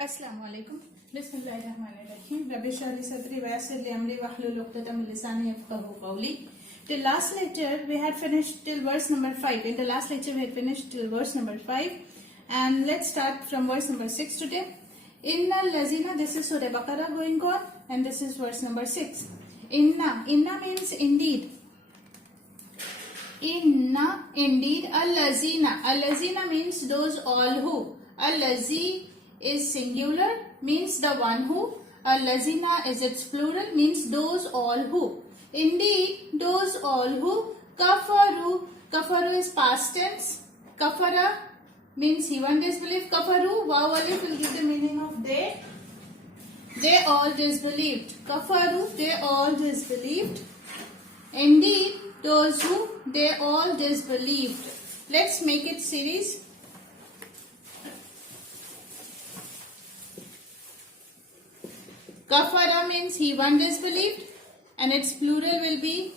अस्सलाम वालेकुम बिस्मिल्लाहिर्रहमानिर्रहीम रब्बि इश्रह ली सदरी व यस्सिर ली अमरी वहलुल उक़दतम मिन लिसानी यफ़क़हू क़ौली. Till last lecture we had finished till verse number 5. In the last lecture we had finished till verse number 5, and let's start from verse number 6 today. Innal lazina, this is Surah Baqarah going on, and this is verse number 6. Inna means indeed. Inna, indeed. Al-lazina means those all who. Al-lazi is singular, means the one who. Al-lazina is its plural, means those all who. Indeed, those all who. Kafaru is past tense. Kafara means he one disbelief. Kafaru, waw alif will give the meaning of they. They all disbelieved. Kafaru, they all disbelieved. Indeed, those who, they all disbelieved. Let's make it series. Kafara means he one disbelieved, and its plural will be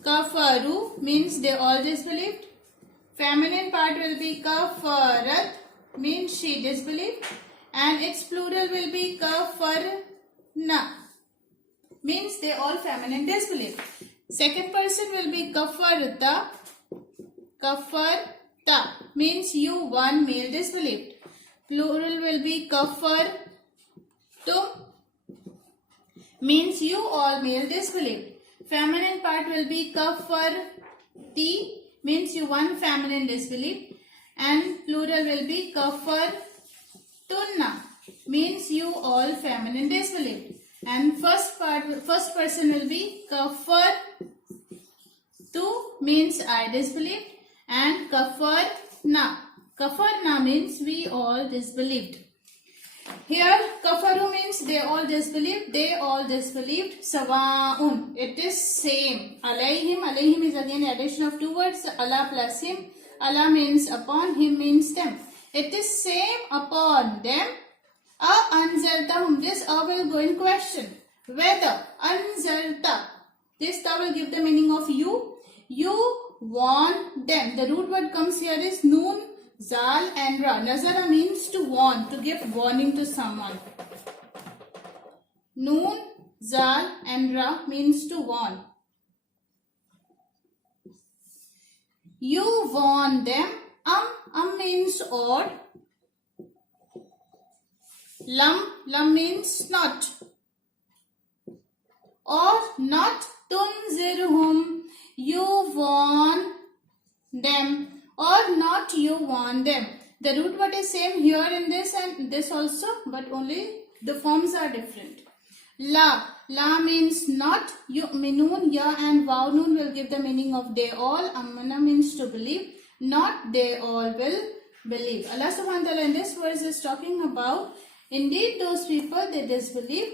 kafaru, means they all disbelieved. Feminine part will be kafarat, means she disbelieved, and its plural will be kafarna, means they all feminine disbelieved. Second person will be kafarta. Kafarta means you one male disbelieved. Plural will be kafartum, means you all male disbelieved. Feminine part will be kafarti, means you one feminine disbelieved, and plural will be kafartunna, means you all feminine disbelieved. And first person will be kafartu, means I disbelieved, and kafarna means we all disbelieved. Here kafaru means they all disbelieved. They all disbelieved. Sawaun, it is same. Alayhim is again addition of two words, ala plus him. Ala means upon, him means them. It is same upon them. Anzartahum, this will go in question. Whether anzarta, this will give the meaning of you. You warn them. The root word comes here is noon, zal and ra. Nazara means to warn, to give warning to someone. Noon, zal and ra means to warn. You warn them. Means or. Lam means not. Or not. Tunzirhum, you warn them. Or not, you warn them. The root word is same here in this and this also, but only the forms are different. La means not. Minun, ya and waw noon will give the meaning of they all. Amana means to believe. Not they all will believe. Allah subhanahu wa ta'ala in this verse is talking about indeed those people they disbelieve.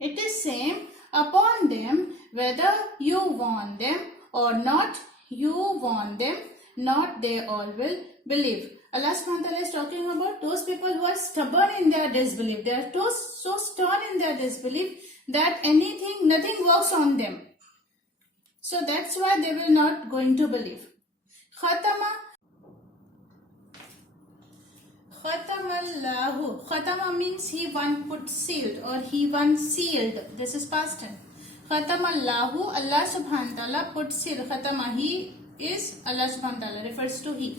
It is same upon them whether you warn them or not you warn them. Not they all will believe. Allah subhanahu wa ta'ala is talking about those people who are stubborn in their disbelief. They are so stern in their disbelief that nothing works on them. So that's why they will not going to believe. Khatamallahu. Khatama means he one put sealed or he one sealed. This is past tense. Khatamallahu, Allah subhanahu wa ta'ala put seal. Khatama, he is Allah subhanahu wa ta'ala, refers to he.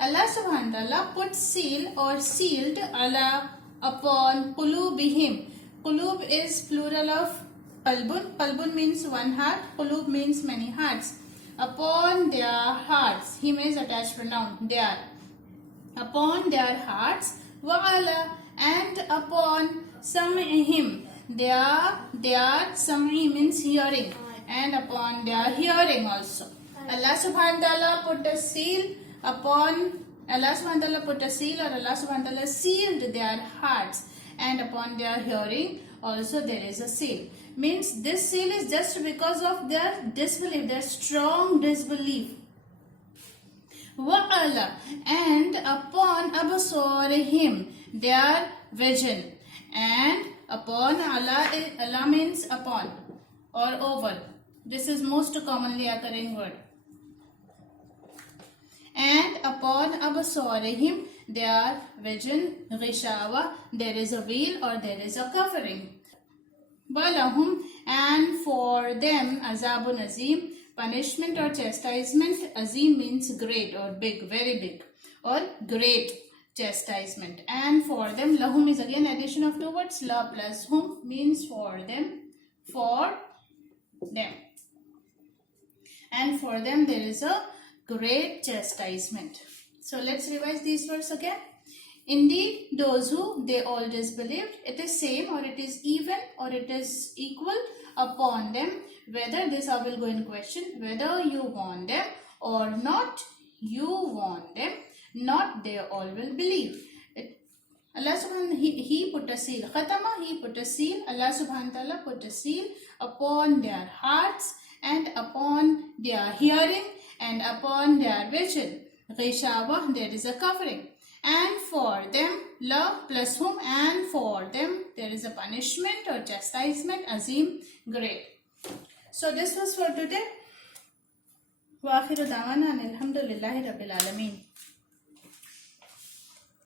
Allah subhanahu wa ta'ala put seal or sealed ala upon qulubihim. Qulub is plural of qalbun. Qalbun means one heart. Qulub means many hearts. Upon their hearts. Him is attached pronoun. Their. Upon their hearts. Wa'ala, and upon sam'ihim. Their sam'i means hearing. And upon their hearing also. Allah subhanahu wa ta'ala put a seal upon, Allah subhanahu wa ta'ala put a seal or Allah subhanahu wa ta'ala sealed their hearts, and upon their hearing also there is a seal. Means this seal is just because of their disbelief, their strong disbelief. Wa'ala, and upon absorihim, their vision, and upon Allah means upon or over. This is most commonly occurring word. and upon absarihim their vision ghishawa, there is a veil or there is a covering. Walahum, and for them azabun azim, punishment or chastisement. Azim means great or big, very big, or great chastisement. And for them, lahum is again addition of two words. La plus hum means for them, for them. And for them there is a great chastisement. So let's revise these words again. Indeed, those who they all disbelieved, it is same or it is even or it is equal upon them. Whether this I will go in question, whether you want them or not, you want them, not they all will believe. Allah subhanahu he put a seal. Khatama, he put a seal. Allah subhanahu wa ta'ala put a seal upon their hearts and upon their hearing and upon their vision. Ghishawa, there is a covering. And for them, la plus whom, and for them there is a punishment or chastisement, azim, great. So this was for today. Wa akhiru dawana alhamdulillahi rabbil alameen.